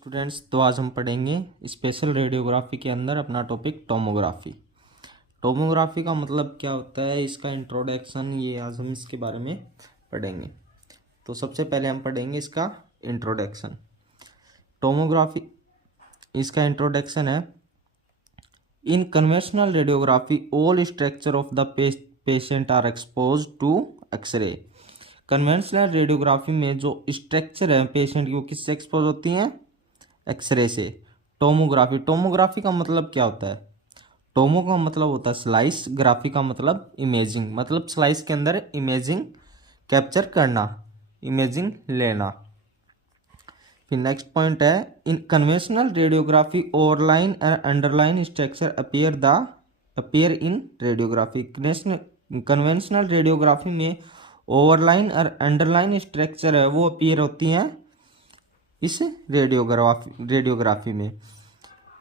Students, तो आज हम पढ़ेंगे स्पेशल रेडियोग्राफी के अंदर अपना टॉपिक टोमोग्राफी। टोमोग्राफी का मतलब क्या होता है, इसका इंट्रोडक्शन, ये आज हम इसके बारे में पढ़ेंगे। तो सबसे पहले हम पढ़ेंगे इसका इंट्रोडक्शन। टोमोग्राफी, इसका इंट्रोडक्शन है, in conventional radiography all structure of the patient are expose to x-ray. Conventional radiography में जो स्ट्रक्चर है पेशेंट की, वो किससे एक्सपोज होती हैं? एक्सरे से। टोमोग्राफी का मतलब क्या होता है? टोमो का मतलब होता है स्लाइस, ग्राफी का मतलब इमेजिंग, मतलब स्लाइस के अंदर इमेजिंग कैप्चर करना, इमेजिंग लेना। फिर नेक्स्ट पॉइंट है, in conventional radiography overline and underline structure appear in radiography. Conventional radiography में ओवरलाइन और अंडरलाइन स्ट्रक्चर है वो अपीयर होती हैं इस रेडियोग्राफी में।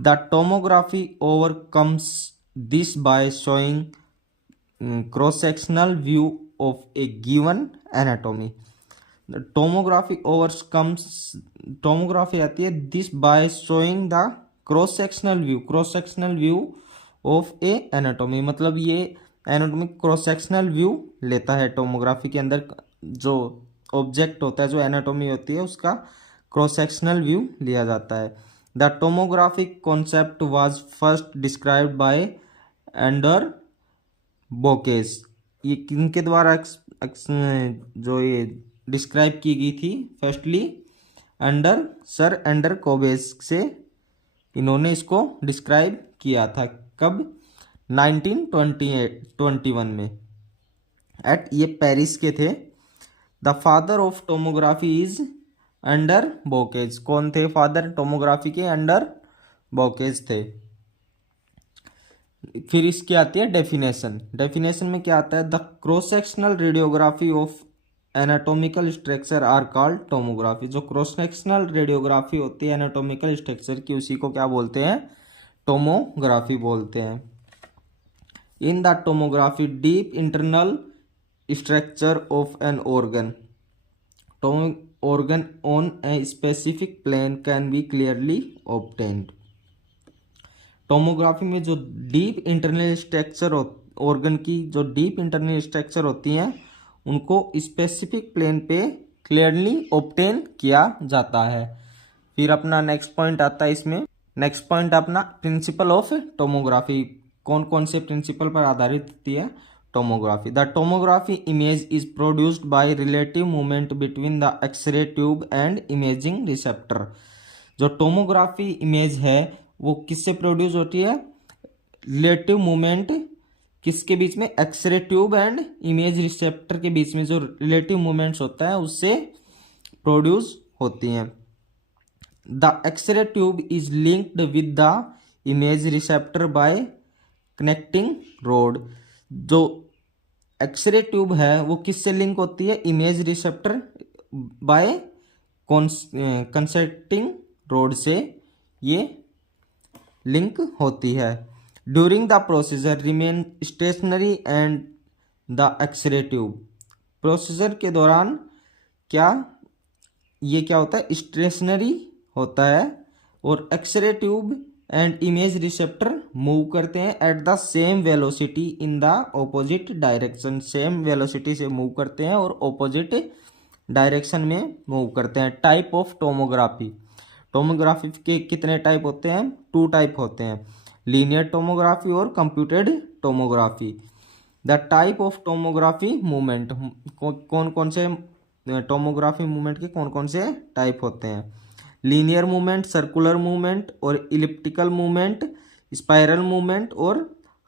The tomography overcomes this by showing cross sectional view of A given anatomy. Tomography आती है this by showing the cross sectional view of A anatomy, मतलब ये एनाटॉमी क्रॉस सेक्शनल व्यू लेता है। टोमोग्राफी के अंदर जो ऑब्जेक्ट होता है, जो एनाटॉमी होती है, उसका क्रॉस सेक्शनल व्यू लिया जाता है। The tomographic concept was first described by Andre Bocage. ये किनके द्वारा जो ये डिस्क्राइब की गई थी? फर्स्टली सर एंडर कोबेस से इन्होंने इसको डिस्क्राइब किया था। कब? 1921 में। ये पेरिस के थे। The father of tomography is Andre Bocage. कौन थे फादर टोमोग्राफी के? अंडर बोकेज थे। फिर इसकी आती है डेफिनेशन में क्या आता है? The cross sectional radiography of anatomical structure are called tomography. जो क्रॉस सेक्शनल रेडियोग्राफी होती है एनाटॉमिकल स्ट्रक्चर की, उसी को क्या बोलते हैं? टोमोग्राफी बोलते हैं। In the tomography deep internal structure of an organ on a specific plane can be clearly obtained। Tomography में जो डीप इंटरनल स्ट्रक्चर ऑर्गन की जो डीप इंटरनल स्ट्रक्चर होती हैं, उनको स्पेसिफिक प्लेन पे क्लियरली ऑब्टेन किया जाता है। फिर अपना नेक्स्ट पॉइंट आता है इसमें। नेक्स्ट पॉइंट अपना प्रिंसिपल ऑफ टोमोग्राफी। कौन कौन से प्रिंसिपल पर आधारित होती है tomography? The tomography image is produced by relative movement between the x ray tube and imaging receptor. जो टोमोग्राफी इमेज है वो किससे प्रोड्यूस होती है? रिलेटिव मूवमेंट किसके बीच में? X-ray tube and image receptor के बीच में जो रिलेटिव मूवमेंट्स होता है उससे प्रोड्यूस होती हैं। The x ray tube is linked with the image receptor by connecting rod. जो एक्सरे ट्यूब है वो किससे लिंक होती है? Image receptor by connecting rod से ये लिंक होती है। During the procedure remain stationary and the x ray tube. Procedure के दौरान ये क्या होता है? स्टेशनरी होता है और x-ray tube and image receptor move करते हैं at the same velocity in the opposite direction. Same velocity से मूव करते हैं और ऑपोजिट डायरेक्शन में मूव करते हैं। Type of tomography. टोमोग्राफी के कितने टाइप होते हैं? 2 टाइप होते हैं, लीनियर टोमोग्राफी और computed tomography. The type of tomography movement. कौन कौन से टोमोग्राफी मूवमेंट के कौन कौन से टाइप होते हैं? लीनियर मूवमेंट, सर्कुलर मूवमेंट और इलिप्टिकल मूवमेंट, स्पाइरल मूवमेंट और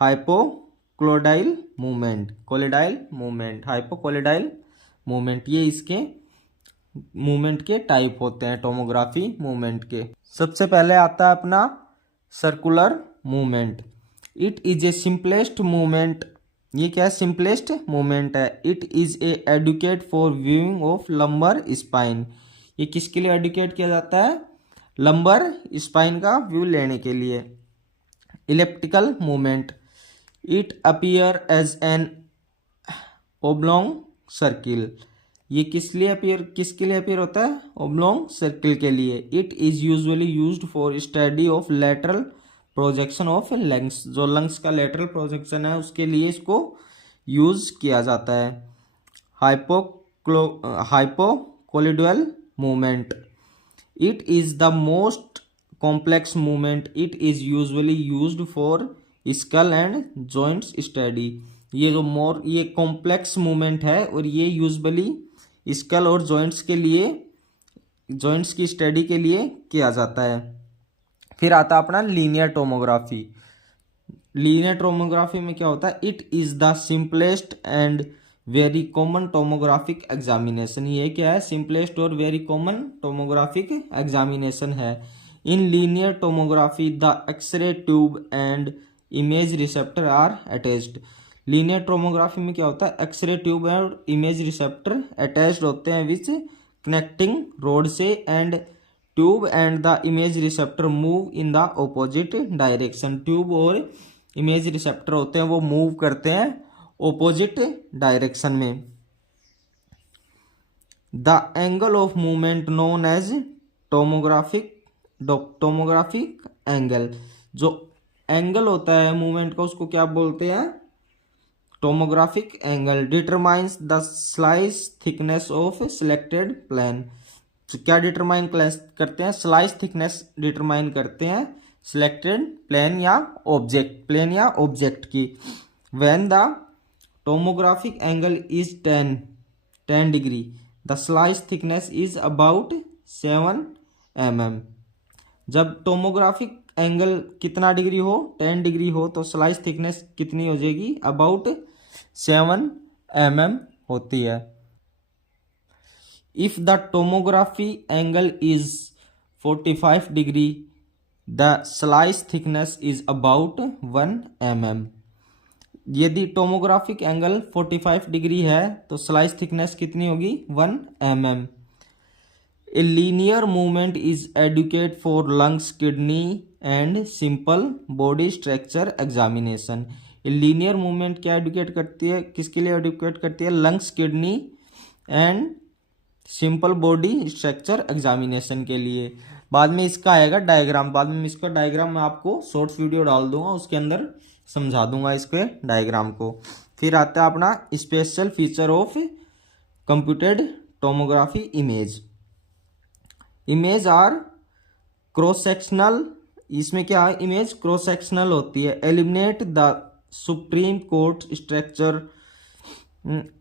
हाइपोक्लोडाइल मूवमेंट, हाइपोक्लोडाइल मूवमेंट। ये इसके मूवमेंट के टाइप होते हैं टोमोग्राफी मूवमेंट के। सबसे पहले आता है अपना circular movement. It is a simplest movement. ये क्या है? सिंपलेस्ट मूवमेंट है। It is a adequate for viewing of lumbar spine. ये किसके लिए एडुकेट किया जाता है? लंबर स्पाइन का व्यू लेने के लिए। Elliptical movement. It appear as an oblong circle. ये किसके लिए अपीयर होता है? ओब्लोंग सर्किल के लिए। It is usually used for study of lateral projection of lungs, जो लंग्स का लेटरल प्रोजेक्शन है उसके लिए इसको यूज किया जाता है। Hypocycloidal movement, it is the most complex movement, it is usually used for skull and joints study. ये कॉम्प्लेक्स मूवमेंट है और ये यूजुअली स्कल और जॉइंट्स की स्टडी के लिए किया जाता है। फिर आता अपना लीनियर टोमोग्राफी। लीनियर टोमोग्राफी में क्या होता है? It is the simplest and very common tomographic examination. ये क्या है? सिंपलेस्ट और वेरी कॉमन टोमोग्राफिक एग्जामिनेशन है। In linear tomography the x ray tube and image receptor are attached. Linear tomography में क्या होता है? एक्सरे ट्यूब और इमेज रिसेप्टर अटैच्ड होते हैं विच कनेक्टिंग रोड से, and tube and the image receptor move in the opposite direction. Tube और image receptor होते हैं वो मूव करते हैं ऑपोजिट डायरेक्शन में। The angle of movement known as tomographic angle. जो एंगल होता है मूवमेंट का उसको क्या बोलते हैं? Tomographic angle. Determines the slice thickness of selected plane. क्या डिटरमाइन करते हैं? स्लाइस थिकनेस डिटरमाइन करते हैं सिलेक्टेड प्लेन या ऑब्जेक्ट की। When the tomographic angle is 10 degree, the slice thickness is about 7 mm। जब टोमोग्राफिक एंगल कितना डिग्री हो? 10 डिग्री हो तो स्लाइस थिकनेस कितनी हो जाएगी? अबाउट 7 mm होती है। If the tomography angle is 45 degree, the slice thickness is about 1 mm। यदि टोमोग्राफिक एंगल 45 डिग्री है तो स्लाइस थिकनेस कितनी होगी? 1 mm। A linear movement is adequate for lungs, kidney and simple body structure examination. Linear movement क्या adequate करती है? किसके लिए एडुकेट करती है? Lungs, kidney and simple body structure examination के लिए। बाद में इसका आएगा डायग्राम, मैं आपको शॉर्ट वीडियो डाल दूंगा, उसके अंदर समझा दूंगा इसके डायग्राम को। फिर आता है अपना special feature of computed tomography image. Image are cross sectional. इसमें क्या है? इमेज क्रॉस सेक्शनल होती है। Eliminate the supreme court structure,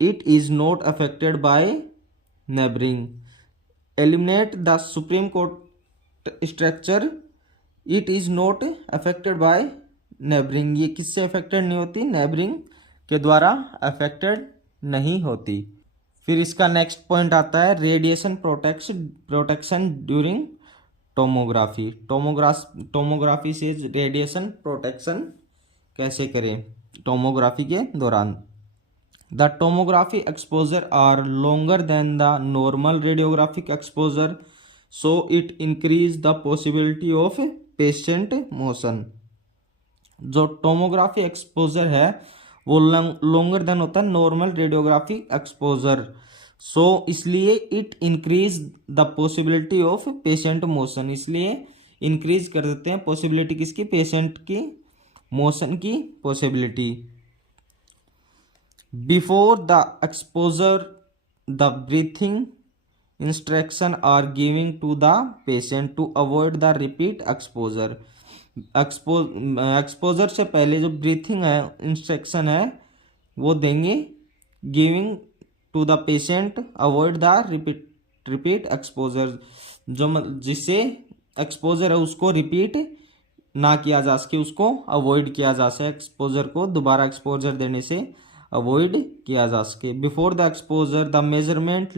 it is not affected by neighbouring. Eliminate the supreme court structure, it is not affected by neighbouring. ये किससे affected नहीं होती? Neighbouring के द्वारा अफेक्टेड नहीं होती। फिर इसका नेक्स्ट पॉइंट आता है radiation protection during tomography. Tomography से रेडिएशन प्रोटेक्शन कैसे करें टोमोग्राफी के दौरान। The tomography exposure are longer than the normal radiographic exposure, so it increase the possibility of patient motion. जो टोमोग्राफी एक्सपोजर है वो लॉन्गर देन होता है नॉर्मल रेडियोग्राफी एक्सपोजर, सो इसलिए it increase the possibility of patient motion. इसलिए increase कर देते हैं पॉसिबिलिटी किसकी? पेशेंट की मोशन की possibility. Before the exposure the breathing instruction are giving to the patient to avoid the repeat exposure. Exposure से पहले जो ब्रीथिंग है इंस्ट्रक्शन है वो देंगे, giving to the patient avoid the repeat exposure. जो जिससे एक्सपोजर है उसको रिपीट ना किया जा सके, उसको अवॉइड किया जा सके, एक्सपोजर को दोबारा एक्सपोजर देने से अवॉइड किया जा सके। Before the exposure the measurement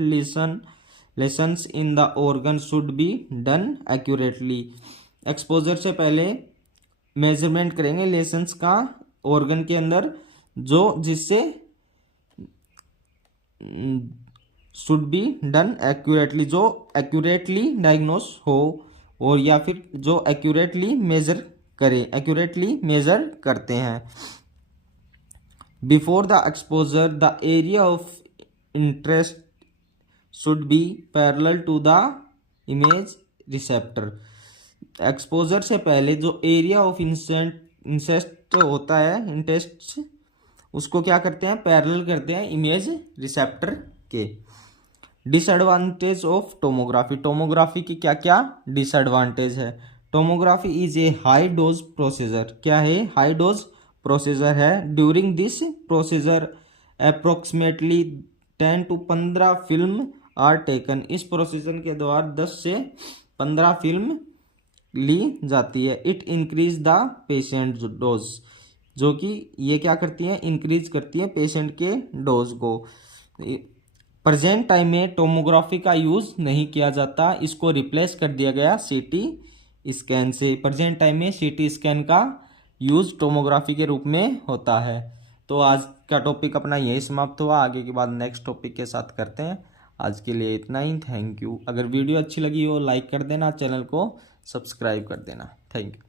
lessons in the organ should be done accurately. Exposure से पहले मेजरमेंट करेंगे लेसन्स का ऑर्गन के अंदर, जो जिससे शुड बी डन एक्यूरेटली, जो एक्यूरेटली डायग्नोस हो और या फिर जो एक्यूरेटली मेजर करे, एक्यूरेटली मेजर करते हैं। Before the exposure the area of interest should be parallel to the image receptor. Exposure से पहले जो एरिया ऑफ इंसेस्ट होता है, इंटेस्ट, उसको क्या करते हैं, पैरेलल करते हैं इमेज रिसेप्टर के। Disadvantage of tomography. टोमोग्राफी की क्या क्या डिसएडवांटेज है। Tomography is a high dose procedure. क्या है, हाई डोज प्रोसीजर है। During this procedure approximately 10 to 15 film are taken. इस प्रोसीजर के द्वारा 10 से 15 फिल्म ली जाती है। It increase the patient dose, जो कि ये क्या करती है, इंक्रीज करती है पेशेंट के डोज को। प्रेजेंट टाइम में टोमोग्राफी का यूज नहीं किया जाता, इसको रिप्लेस कर दिया गया सीटी स्कैन से। प्रेजेंट टाइम में सीटी स्कैन का यूज टोमोग्राफी के रूप में होता है। तो आज का टॉपिक अपना यही समाप्त हुआ। आगे के बाद नेक्स्ट टॉपिक के साथ करते हैं। आज के लिए इतना ही। Thank you. अगर वीडियो अच्छी लगी हो लाइक कर देना, चैनल को सब्सक्राइब कर देना। Thank you.